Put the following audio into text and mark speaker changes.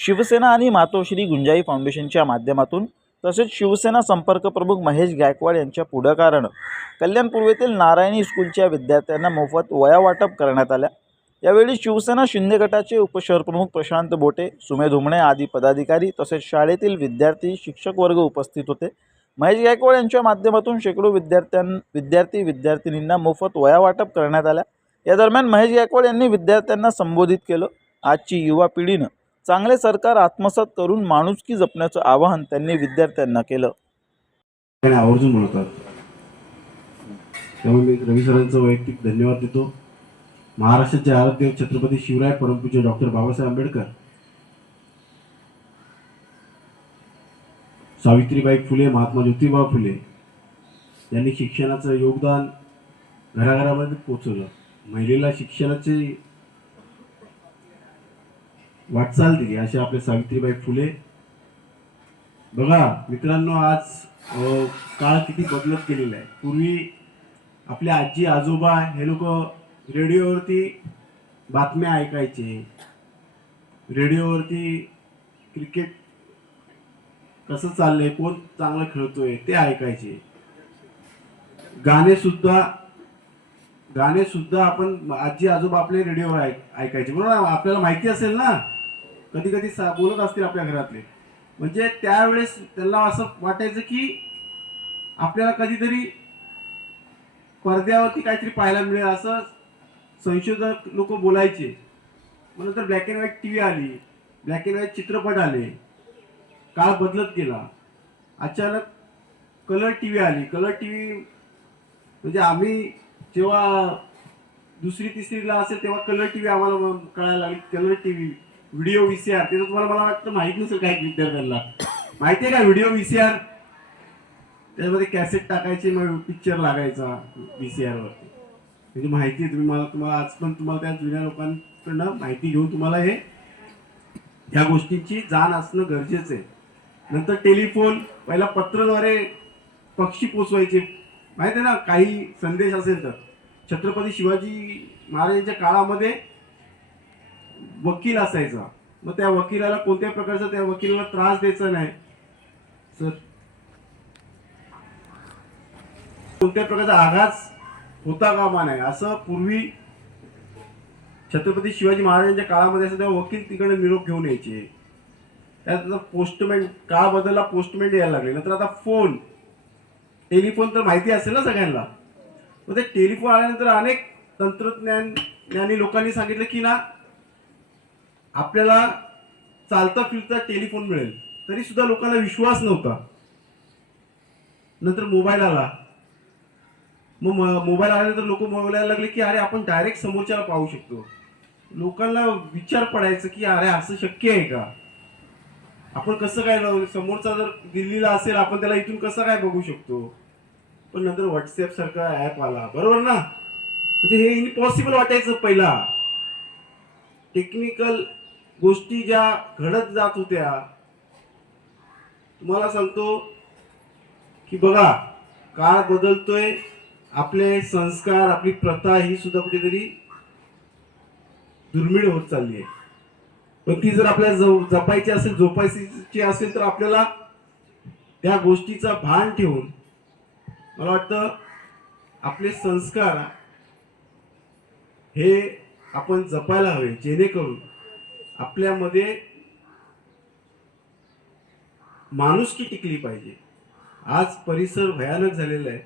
Speaker 1: शिवसेना आणि मातोश्री गुंजाई फाउंडेशनच्या माध्यमातून तसेच शिवसेना संपर्क प्रमुख महेश गायकवाड यांच्या पुढाकारानं कल्याण पूर्वेतील नारायणी स्कूलच्या विद्यार्थ्यांना मोफत वया वाटप करण्यात आल्या. यावेळी शिवसेना शिंदे गटाचे उपशहरप्रमुख प्रशांत बोटे सुमे धुमणे आदी पदाधिकारी तसेच शाळेतील विद्यार्थी शिक्षक वर्ग उपस्थित होते. महेश गायकवाड यांच्या माध्यमातून शेकडो विद्यार्थ्यां विद्यार्थी विद्यार्थिनींना मोफत वया वाटप करण्यात आल्या. या दरम्यान महेश गायकवाड यांनी विद्यार्थ्यांना संबोधित केलं. आजची युवा पिढीनं चांगले सरकार आत्मसात करून माणुसकी जपण्याचं आवाहन त्यांनी विद्यार्थ्यांना केलं.
Speaker 2: आणि आवर्जून बोलतात. त्यामुळे मी रवी सरांचं वैयक्तिक धन्यवाद देतो. महाराष्ट्राचे आराध्य छत्रपती शिवराय परमपूज्य डॉक्टर बाबासाहेब आंबेडकर सावित्रीबाई फुले महात्मा ज्योतिबा फुले यांनी शिक्षणाचं योगदान घराघरामध्ये पोचवलं महिलेला शिक्षणाची वाटचाल दिली. असे आपले सावित्रीबाई फुले. बघा मित्रांनो आज काळ किती बदलत गेलेला आहे. पूर्वी आपले आजी आजोबा हे लोक रेडिओवरती बातम्या ऐकायचे. रेडिओवरती क्रिकेट कसं चाललंय कोण चांगलं खेळतोय ते ऐकायचे. गाणे सुद्धा गाणे सुद्धा आपण आजी आजोबा आपले रेडिओवर ऐक ऐकायचे. बरोबर आपल्याला माहिती असेल ना? कधी कधी सा- बोलत असतील आपल्या घरातले. म्हणजे त्यावेळेस त्यांना असं वाटायचं की आपल्याला कधीतरी पडद्यावरती काहीतरी पाहायला मिळेल असं संशोधक लोक बोलायचे. मग नंतर black and white T V आली ब्लॅक अँड व्हाईट चित्रपट आले. काळ बदलत गेला. अचानक कलर टी व्ही आली. कलर टी व्ही म्हणजे आम्ही जेव्हा दुसरी तिसरीला असेल तेव्हा कलर टी व्ही आम्हाला कळायला लागली. Colour T V video VCR R. त्याचं तुम्हाला मला वाटतं माहीत नसेल काही विद्यार्थ्यांना. माहिती आहे का व्हिडिओ व्ही सी आर? त्याच्यामध्ये कॅसेट टाकायचे मग पिक्चर लागायचा व्ही सी म्हणजे माहिती आहे तुम्ही मला तुम्हाला आज पण तुम्हाला त्या जुन्या लोकांकडनं माहिती घेऊन तुम्हाला हे ह्या गोष्टींची जाण असणं गरजेचं आहे. नंतर टेलिफोन पहिला पत्रद्वारे पक्षी पोचवायचे. माहिती आहे ना काही संदेश असेल तर. छत्रपती शिवाजी महाराजांच्या काळामध्ये वकील असायचा. मग त्या वकिलाला कोणत्या प्रकारचा त्या वकिलाला त्रास द्यायचा नाही. सर कोणत्या प्रकारचा आघात होता कामा नाही असं पूर्वी छत्रपती शिवाजी महाराजांच्या काळामध्ये असं तेव्हा वकील तिकडे निरोप घेऊन यायचे. त्यात पोस्टमॅन का बदलला पोस्टमॅन यायला लागले. नंतर आता फोन टेलिफोन तर माहिती असेल ना सगळ्यांना. मग ते टेलिफोन आल्यानंतर अनेक तंत्रज्ञान ज्ञानी लोकांनी सांगितलं की ना आपल्याला चालता फिरता टेलिफोन मिळेल. तरी सुद्धा लोकांना विश्वास नव्हता. नंतर मोबाईल आला. मग मोबाईल आल्यानंतर लोक बोलायला लागले की अरे आपण डायरेक्ट समोरच्याला पाहू शकतो. लोकांना विचार पडायचं की अरे असं शक्य आहे का? आपण कसं काय समोरचा जर दिल्लीला असेल आपण त्याला इथून कसं काय बघू शकतो? पण नंतर व्हॉट्सअप सारखा ऍप आला. बरोबर ना? म्हणजे हे इम्पॉसिबल वाटायचं पहिला. टेक्निकल गोष्टी ज्या घडत जात होत्या तुम्हाला सांगतो की बघा काळ बदलतोय आपले संस्कार आपली प्रथा ही सुद्धा कुठेतरी दुर्मिळ होत चालली आहे. पण ती जर आपल्याला जव- जपायची असेल जोपायची असेल तर आपल्याला त्या गोष्टीचा भान ठेवून मला वाटतं आपले संस्कार हे आपण जपायला हवे जेणेकरून आपल्यामध्ये माणुसकी टिकली पाहिजे. आज परिसर भयानक झालेला आहे.